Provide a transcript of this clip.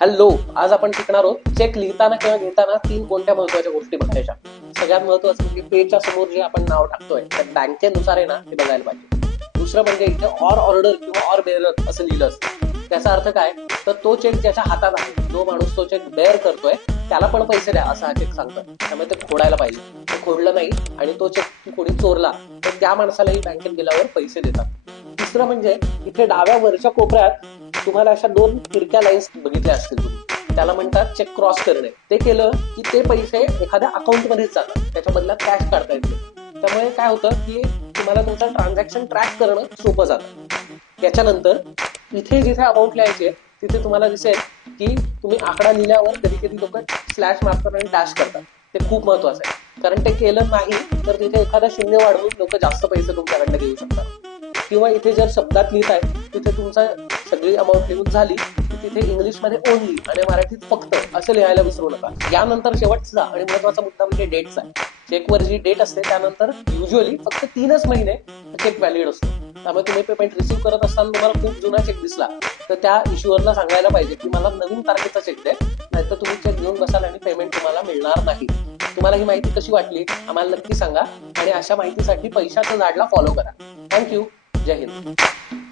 Hello, आज आपण शिकणार आहोत चेक लिहिताना किंवा घेताना तीन कोणत्या महत्वाच्या गोष्टी बघायच्या. सगळ्यात महत्वाचं म्हणजे पेच्या समोर जे आपण नाव टाकतोय त्या बँकेनुसार आहे ना हे बघायला पाहिजे. दुसरं म्हणजे इथे ऑर ऑर्डर किंवा ऑर बेअरर असं लिहिलं असतं. त्याचा अर्थ काय, तर तो चेक ज्याच्या हातात आहे, जो माणूस तो चेक बेअर करतोय त्याला पण पैसे द्या असं हा चेक सांगतोय. त्यामुळे ते खोडायला पाहिजे. ते खोडलं नाही आणि तो चेक कोणी चोरला तर त्या माणसालाही बँकेत गेल्यावर पैसे देतात. तिसरं म्हणजे इथे डाव्या वरच्या कोपऱ्यात तुम्हाला अशा दोन तिरक्या लाईन्स बघितल्या असतील तुम्ही, त्याला म्हणतात चेक क्रॉस करणे. ते केलं की ते पैसे एखाद्या अकाउंटमध्येच जातात, त्याच्या बदल्यात कॅश काढता येते. त्यामुळे काय होतं की तुम्हाला तुमचं ट्रान्झॅक्शन ट्रॅक करणं सोपं जातं. त्याच्यानंतर इथे जिथे अमाऊंट लिहायची तिथे तुम्हाला दिसेल की तुम्ही आकडा लिहिल्यावर कधी कधी लोक स्लॅश मारतात आणि डॅश करतात. ते खूप महत्वाचं आहे, कारण ते केलं नाही तर तिथे एखादा शून्य वाढवून लोक जास्त पैसे तुमच्याकडनं घेऊ शकतात. किंवा इथे जर शब्दात लिहित आहे तिथे तुमचा सगळी अमाऊंट लिहून झाली की तिथे इंग्लिशमध्ये ओनली आणि मराठीत फक्त असं लिहायला विसरू नका. यानंतर शेवटचा आणि महत्वाचा मुद्दा म्हणजे डेटचा. चेकवर जी डेट असते त्यानंतर युजली फक्त 3च महिने चेक व्हॅलिड असतो. त्यामुळे तुम्ही पेमेंट रिसिव्ह करत असताना तुम्हाला खूप जुना चेक दिसला तर त्या इश्युअरला सांगायला पाहिजे की मला नवीन तारखेचा चेक द्या, नाहीतर तुम्ही चेक घेऊन बसाल आणि पेमेंट तुम्हाला मिळणार नाही. तुम्हाला ही माहिती कशी वाटली आम्हाला नक्की सांगा आणि अशा माहितीसाठी पैशाच्या झाडला फॉलो करा. थँक्यू. जय हिंद.